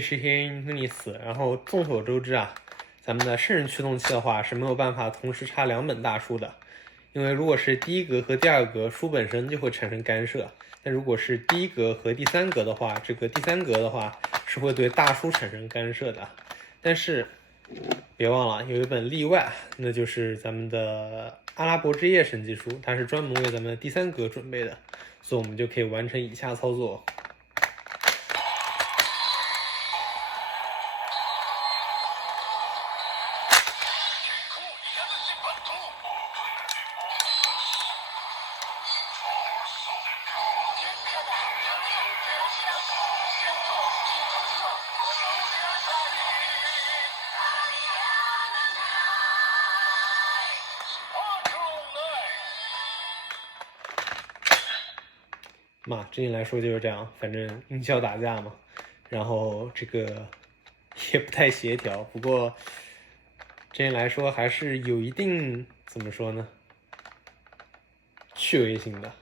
是黑尼斯。然后众所周知啊，咱们的圣人驱动器的话是没有办法同时插2本大书的，因为如果是第一格和第2格，书本身就会产生干涉；但如果是第一格和第3格的话，这个第3格的话是会对大书产生干涉的。但是别忘了有一本例外，那就是咱们的阿拉伯之夜神技书，它是专门为咱们的第3格准备的，所以我们就可以完成以下操作。嘛，之前来说就是这样，反正音效打架嘛，然后这个也不太协调，不过之前来说还是有一定怎么说呢，趣味性的。